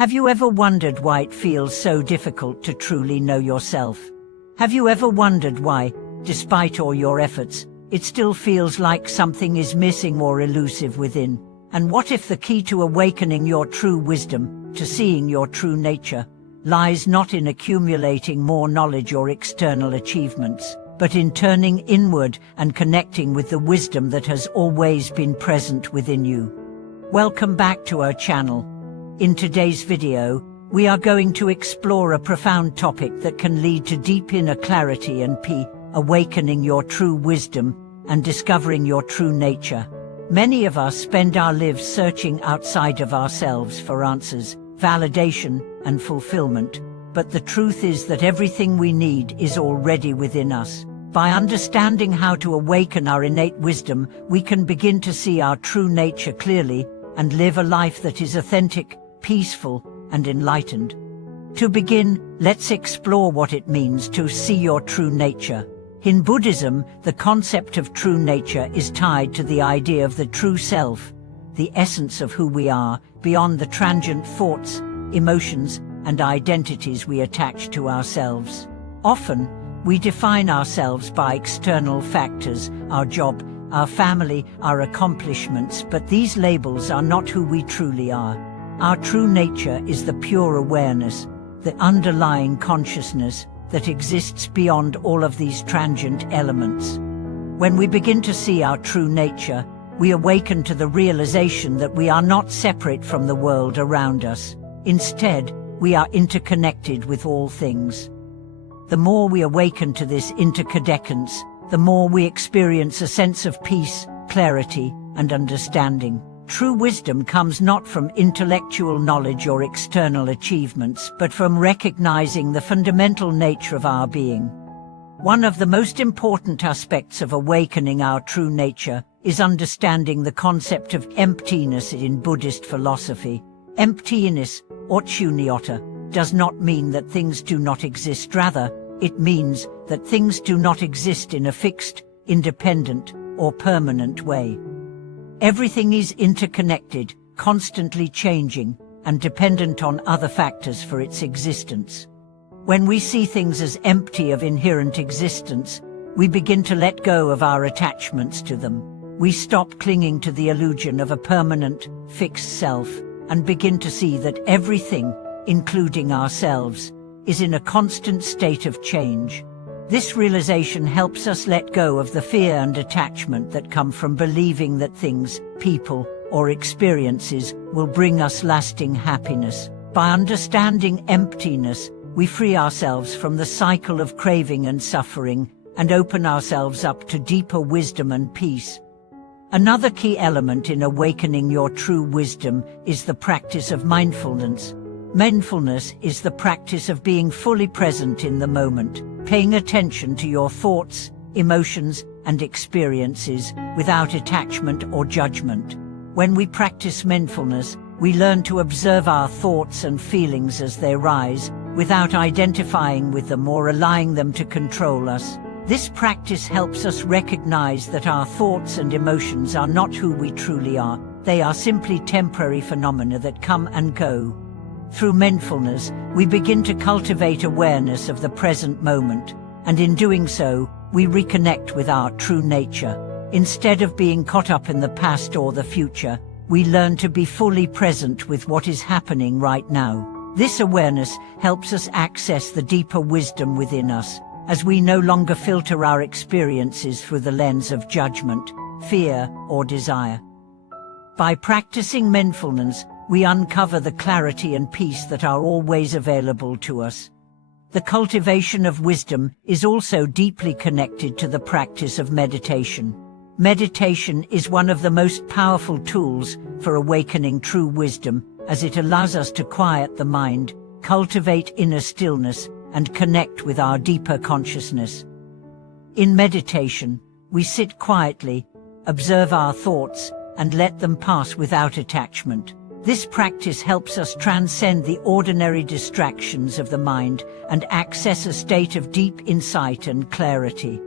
Have you ever wondered why it feels so difficult to truly know yourself? Have you ever wondered why, despite all your efforts, it still feels like something is missing or elusive within? And what if the key to awakening your true wisdom, to seeing your true nature, lies not in accumulating more knowledge or external achievements, but in turning inward and connecting with the wisdom that has always been present within you? Welcome back to our channel. In today's video, we are going to explore a profound topic that can lead to deep inner clarity and peace, awakening your true wisdom and discovering your true nature. Many of us spend our lives searching outside of ourselves for answers, validation, and fulfillment, but the truth is that everything we need is already within us. By understanding how to awaken our innate wisdom, we can begin to see our true nature clearly and live a life that is authentic, peaceful, and enlightened. To begin, let's explore what it means to see your true nature. In Buddhism, the concept of true nature is tied to the idea of the true self, the essence of who we are, beyond the transient thoughts, emotions, and identities we attach to ourselves. Often, we define ourselves by external factors, our job, our family, our accomplishments, but these labels are not who we truly are. Our true nature is the pure awareness, the underlying consciousness that exists beyond all of these transient elements. When we begin to see our true nature, we awaken to the realization that we are not separate from the world around us. Instead, we are interconnected with all things. The more we awaken to this interdependence, the more we experience a sense of peace, clarity, and understanding. True wisdom comes not from intellectual knowledge or external achievements, but from recognizing the fundamental nature of our being. One of the most important aspects of awakening our true nature is understanding the concept of emptiness in Buddhist philosophy. Emptiness, or shunyata, does not mean that things do not exist. Rather, it means that things do not exist in a fixed, independent, or permanent way. Everything is interconnected, constantly changing, and dependent on other factors for its existence. When we see things as empty of inherent existence, we begin to let go of our attachments to them. We stop clinging to the illusion of a permanent, fixed self, and begin to see that everything, including ourselves, is in a constant state of change. This realization helps us let go of the fear and attachment that come from believing that things, people, or experiences will bring us lasting happiness. By understanding emptiness, we free ourselves from the cycle of craving and suffering, and open ourselves up to deeper wisdom and peace. Another key element in awakening your true wisdom is the practice of mindfulness. Mindfulness is the practice of being fully present in the moment, paying attention to your thoughts, emotions, and experiences without attachment or judgment. When we practice mindfulness, we learn to observe our thoughts and feelings as they rise, without identifying with them or allowing them to control us. This practice helps us recognize that our thoughts and emotions are not who we truly are. They are simply temporary phenomena that come and go. Through mindfulness, we begin to cultivate awareness of the present moment, and in doing so, we reconnect with our true nature. Instead of being caught up in the past or the future, we learn to be fully present with what is happening right now. This awareness helps us access the deeper wisdom within us, as we no longer filter our experiences through the lens of judgment, fear, or desire. By practicing mindfulness, we uncover the clarity and peace that are always available to us. The cultivation of wisdom is also deeply connected to the practice of meditation. Meditation is one of the most powerful tools for awakening true wisdom, as it allows us to quiet the mind, cultivate inner stillness, and connect with our deeper consciousness. In meditation, we sit quietly, observe our thoughts, and let them pass without attachment. This practice helps us transcend the ordinary distractions of the mind and access a state of deep insight and clarity.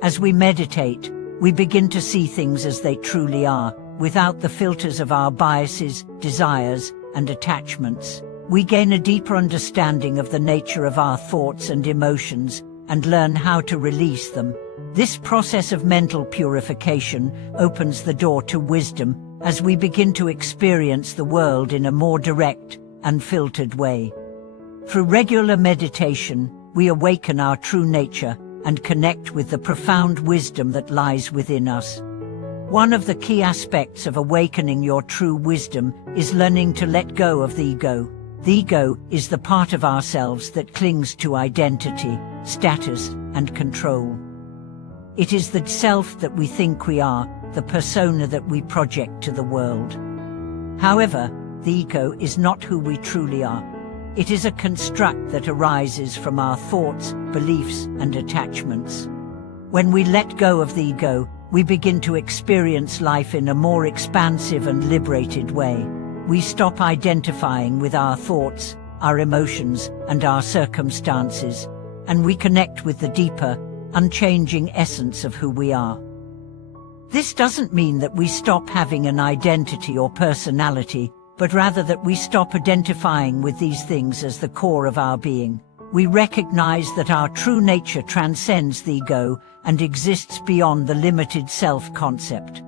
As we meditate, we begin to see things as they truly are, without the filters of our biases, desires, and attachments. we gain a deeper understanding of the nature of our thoughts and emotions and learn how to release them. This process of mental purification opens the door to wisdom as we begin to experience the world in a more direct, unfiltered way. Through regular meditation, we awaken our true nature and connect with the profound wisdom that lies within us. One of the key aspects of awakening your true wisdom is learning to let go of the ego. The ego is the part of ourselves that clings to identity, status, and control. It is the self that we think we are, the persona that we project to the world. However, the ego is not who we truly are. It is a construct that arises from our thoughts, beliefs, and attachments. When we let go of the ego, we begin to experience life in a more expansive and liberated way. We stop identifying with our thoughts, our emotions, and our circumstances, and we connect with the deeper, unchanging essence of who we are. This doesn't mean that we stop having an identity or personality, but rather that we stop identifying with these things as the core of our being. We recognize that our true nature transcends the ego and exists beyond the limited self-concept.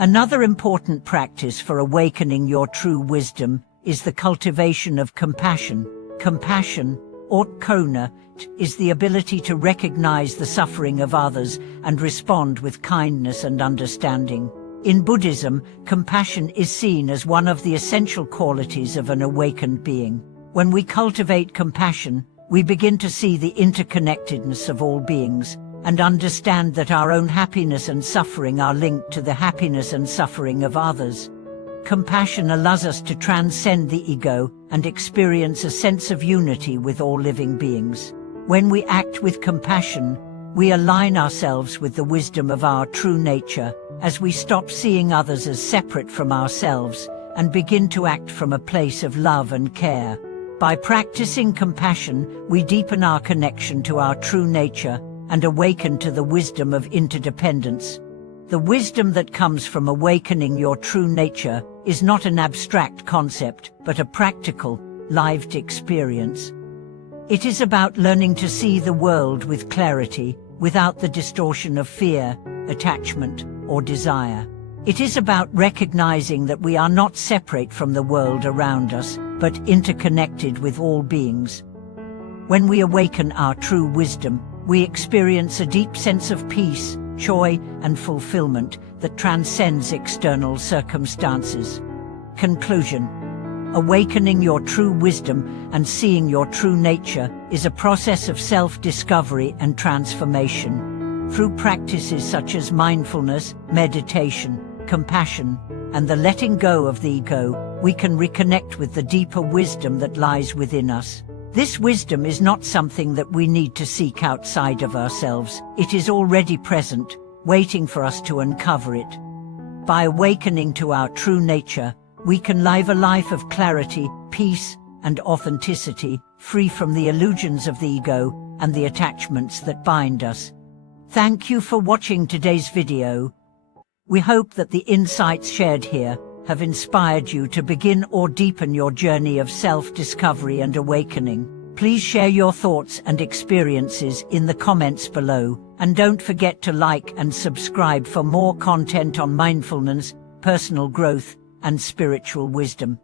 Another important practice for awakening your true wisdom is the cultivation of compassion. Compassion, or karuna, is the ability to recognize the suffering of others and respond with kindness and understanding. In Buddhism, compassion is seen as one of the essential qualities of an awakened being. When we cultivate compassion, we begin to see the interconnectedness of all beings, and understand that our own happiness and suffering are linked to the happiness and suffering of others. Compassion allows us to transcend the ego and experience a sense of unity with all living beings. When we act with compassion, we align ourselves with the wisdom of our true nature, as we stop seeing others as separate from ourselves and begin to act from a place of love and care. By practicing compassion, we deepen our connection to our true nature and awaken to the wisdom of interdependence. The wisdom that comes from awakening your true nature is not an abstract concept, but a practical, lived experience. It is about learning to see the world with clarity, without the distortion of fear, attachment, or desire. It is about recognizing that we are not separate from the world around us, but interconnected with all beings. When we awaken our true wisdom, we experience a deep sense of peace, joy, and fulfillment that transcends external circumstances. Conclusion. Awakening your true wisdom and seeing your true nature is a process of self-discovery and transformation. Through practices such as mindfulness, meditation, compassion, and the letting go of the ego, we can reconnect with the deeper wisdom that lies within us. This wisdom is not something that we need to seek outside of ourselves. It is already present, waiting for us to uncover it. By awakening to our true nature, we can live a life of clarity, peace, and authenticity, free from the illusions of the ego and the attachments that bind us. Thank you for watching today's video. We hope that the insights shared here have inspired you to begin or deepen your journey of self-discovery and awakening. Please share your thoughts and experiences in the comments below, and don't forget to like and subscribe for more content on mindfulness, personal growth, and spiritual wisdom.